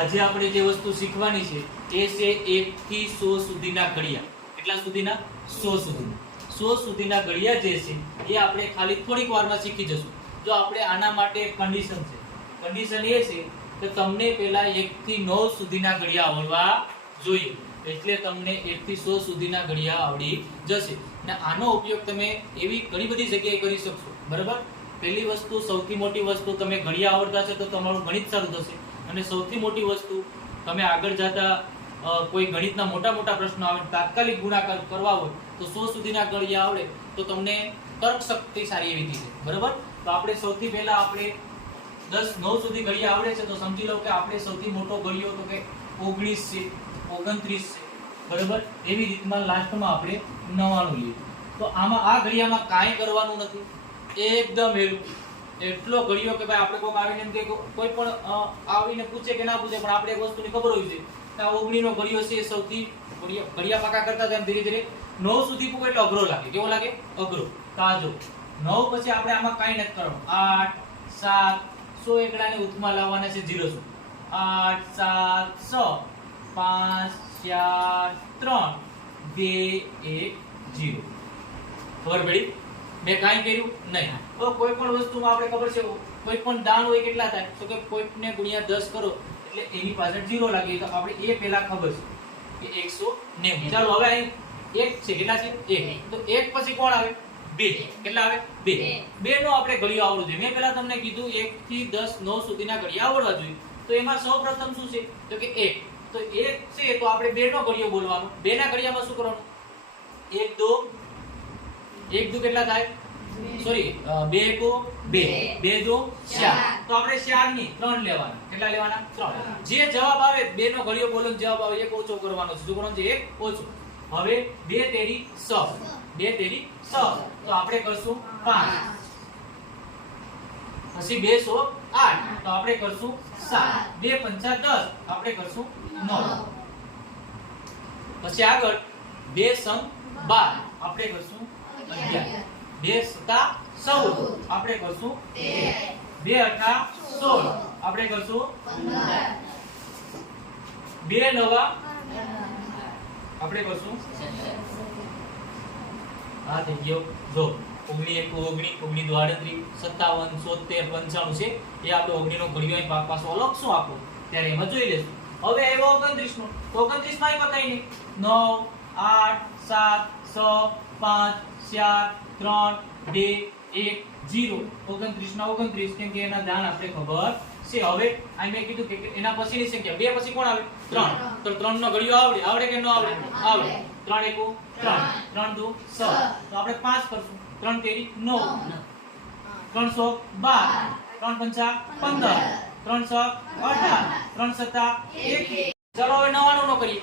આજે આપણે જે વસ્તુ શીખવાની છે એ છે 1 થી 100 સુધીના ઘડિયા. કેટલા સુધીના? 100 સુધીના. 100 સુધીના ઘડિયા જે છે એ આપણે ખાલી થોડીક વારમાં શીખી જશું. જો આપણે આના માટે કન્ડિશન છે. કન્ડિશન એ છે કે તમને પહેલા 1 થી 9 સુધીના ઘડિયા આવડવા જોઈએ. એટલે તમને 1 થી 100 સુધીના ઘડિયા આવડી જશે. અને આનો ઉપયોગ તમે એવી ઘણી બધી જગ્યાએ કરી શકશો. બરાબર? પહેલી વસ્તુ, સૌથી મોટી વસ્તુ, તમે ઘડિયા આવડતા છે તો તમારું ગણિત સારું થશે. અને સૌથી મોટી વસ્તુ, તમે આગળ જતા કોઈ ગણિતના મોટા મોટા પ્રશ્નો આવે, તાત્કાલિક ગુણાકાર કરવા હોય તો 100 સુધીના ઘડિયા આવડે તો તમને તર્ક શક્તિ સારી એવી થશે. બરાબર? તો આપણે સૌથી પહેલા આપણે 9 સુધી ઘડિયા આવડે છે તો સમજી લો કે આપણે સૌથી મોટો ઘડિયો તો કે 19 છે, 29 છે. બરાબર? એવી રીતમાં લાસ્ટમાં આપણે 99 લઈએ. તો આમાં આ ઘડિયામાં કાંઈ કરવાનું નથી, એકદમ હેલું. એટલો ઘડિયો કે ભાઈ આપણે કોક આવીને એમ કે કોઈ પણ આવીને પૂછે કે ના પૂછે, પણ આપણે એક વસ્તુની ખબર હોય છે કે આ 19 નો ઘડિયો છે એ સૌથી ઘડિયા પાકા કરતા તેમ ધીરે ધીરે 9 સુધી પૂછે એટલે અઘરો લાગે. કેવો લાગે? અઘરો. તો આ જો 9 પછી આપણે આમાં કાંઈ નથી કરવાનું. 8 7 100 એકડાને ઉથમાં લાવવાના છે 0 સુધી. 8 7 6 5 4 3 2 1 0. ખબર પડી? મેં કાંઈ કર્યું નહીં. તો કોઈ પણ વસ્તુમાં આપણે ખબર છે કોઈ પણ દાન હોય કેટલા થાય તો કે કોઈને ગુણ્યા 10 કરો એટલે એની પાછળ 0 લાગે. તો આપણે એ પહેલા ખબર છે કે 190. ચાલો હવે અહીં 1 છે. કેટલા છે? 1. તો 1 પછી કોણ આવે? 2. કેટલા આવે? 2. 2 નો આપણે ઘડિયો આવડવું જોઈએ. મેં પહેલા તમને કીધું 1 થી 10 9 સુધીના ઘડિયા આવડવા જોઈએ. તો એમાં સૌપ્રથમ શું છે તો કે 1. તો 1 છે તો આપણે 2 નો ઘડિયો બોલવાનો. 2 ના ઘડિયામાં શું કરવાનું? 1 2 1 2 કેટલા થાય? સોરી 2 1 2 2 2 4. તો આપણે 4 ની 3 લેવાના. કેટલા લેવાના? 3. જે જવાબ આવે 2 નો ઘડિયો બોલો જવાબ આવે 1 ઓછો કરવાનો છે. શું કરવાનું છે? 1 ઓછો. હવે 2 તેરી 6. 2 તેરી 6. તો આપણે કરશું 5. પછી 2 100 8. તો આપણે કરશું 7. 2 5 10. આપણે કરશું 9. પછી આગળ 2 સંગ 12. આપણે કરશું 11. 2 7 14. આપણે કરશું 13. 2 8 16. આપણે કરશું 15. 2 9 આપણે કરશું આ થઈ ગયો. જો 19 1 19 19 38 57 77 95 છે. એ આપણે 19 નો ઘડિયો અહીં પાછો અલગ શું આપો ત્યારે એમાં જોઈ લેશું. હવે આવ્યો 29 નો. તો 29 માં કઈ નહીં. 9 8 7 6 5 4 3 2 1 0. 29 ના 29 કેમ કે એના દાન આપણે ખબર છે. હવે અહીં મેં કીધું કે એના પછીની સંખ્યા 2 પછી કોણ આવે? 3. તો 3 નો ઘડિયો આવડે? આવડે કે ન આવડે? આવડે. 3 1 3 3 2 6. તો આપણે 5 કરશું. 3 તેરી 9. 3 100 12. 3 5 15. 3 6 18. 3 7 21. ચલો હવે 99 નો કરીએ.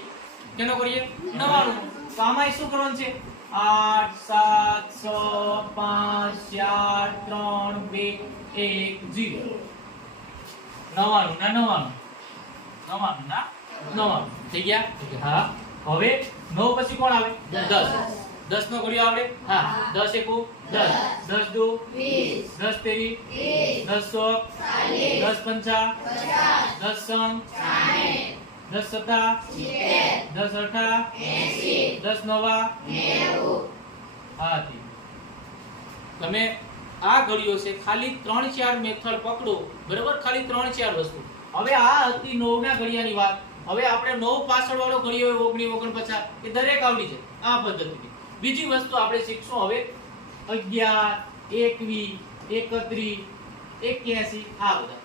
કેનો કરીએ? 99. તો આમાં શું કરવાનું છે? 8 7 6 5 4 3 2 1 0. 99 ના 99. 99 ના 99 થઈ ગયા. હા. હવે 9 પછી કોણ આવે? 10. 10 નો ઘડિયો આવડે? હા. 10 1 10. 10 2 20. 10 તેરી 30. 10 40. 10 5 50. 10 સમ 60. 10 7 70. 10 8 80. 10 9 90. હા. તમે આ ઘડિયો છે ખાલી 3-4 મેથડ પકડો. બરાબર? ખાલી 3-4 વસ્તુ. હવે આ હતી 9 ના ઘડિયાની વાત. હવે આપણે 9 પાછળ વાળો ઘડિયો 19 49 એ દરેક આવડી છે આ પદ્ધતિથી. બીજી વસ્તુ આપણે શીખશું હવે 11 21 31 81 આ બધા.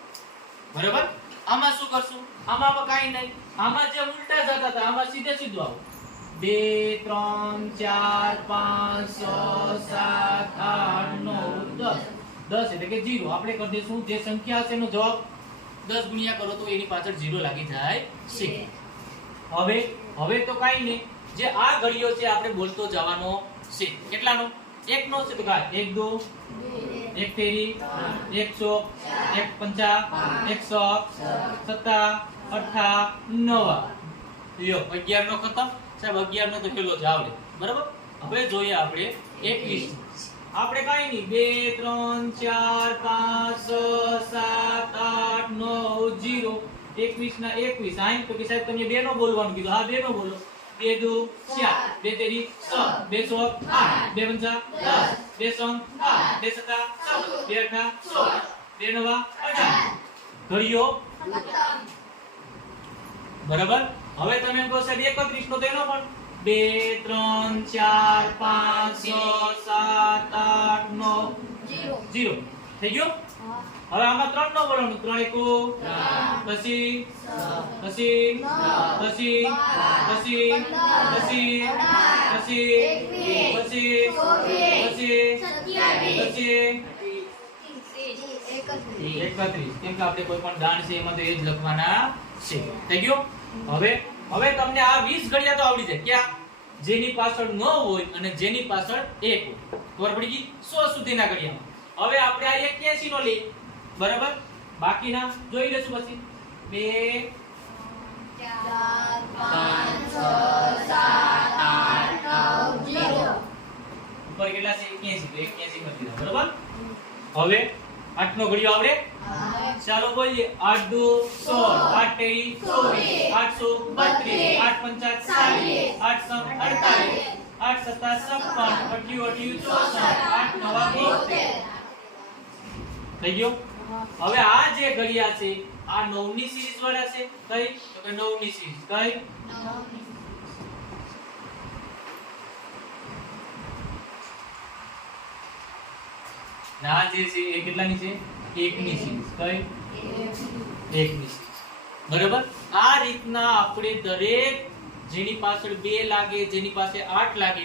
બરાબર? આમાં શું કરશું? આમાં કાઈ નહીં. આમાં જે ઉલટા જતા હતા આમાં સીધે સીધું આવો. 2 3 4 5 6 7 8 9 10. 10 એટલે કે 0. આપણે કરી દઈશું જે સંખ્યા હશે એનો જવાબ 10 ગુણ્યા કરો તો એની પાછળ 0 લાગી જાય છે. હવે તો કાઈ નહીં. જે આ ઘડિયો છે આપણે બોલતો જવાનો છે. કેટલાનો? 1 નો છે તો કાય 1 2 1 તેરી 100 1 50 100 7 8 9. લ્યો 11 નો ખતમ. સાહેબ 11 નો તો પેલો જ આવડે. બરાબર? હવે જોઈએ આપણે 21. આપણે કાઈ નહીં 2 3 4 5 6 7 8 9 0. 21 ના 21 60 તો કે સાહેબ તમે 2 નો બોલવાનું કીધું હા 2 નો બોલો 2 દુ 4 2 તેરી 6 2 સો 8 2 પંચા 10 2 સો 8 2 સતા 14 2 અઠા 16 2 નવા 18 ઘડિયો બરાબર હવે તમે એમ કહો સાહેબ 31 નો તો એનો પણ 2 3 4 5 6 7 8 9 0 થઈ ગયો હવે આમાં 3 નો બોલવાનું 3 એકુ પછી પછી પછી પછી પછી પછી પછી પછી 31 કેમ કે આપણે કોઈ પણ દાન છે એમાં તો એ જ લખવાના છે થઈ ગયો હવે તમને આ 20 ઘડિયા તો આવડી જાય ક્યાં જેની પાછળ 9 હોય અને જેની પાછળ 1 હોય ખબર પડી ગઈ 100 સુધીના ઘડિયામાં હવે આપણે આ 81 નો લઈએ બરાબર બાકીના જોઈ લેશું પછી 2 4 5 6 7 8 9 0 ઉપર કેટલા છે 81 તો 81 કરી દીધા બરાબર હવે 8 નો ઘડિયો આવડે ચાલો બોલીએ 8 દુ 16 8 તેરી 24 8 32 8 પંચા 40 8 સમ 48 8 સતા 56 88 64 8 નવા 72 થઈ ગયો હવે આ જે ઘડિયા છે આ 9 ની સિરીઝ વાળા છે કઈ તો કે 9 ની સિરીઝ કઈ ના જે છે એ કેટલાની છે 1 ની સિરીઝ કઈ 1 ની સિરીઝ બરાબર આ રીતના આપણે દરેક જેની પાછળ 2 લાગે જેની પાસે 8 લાગે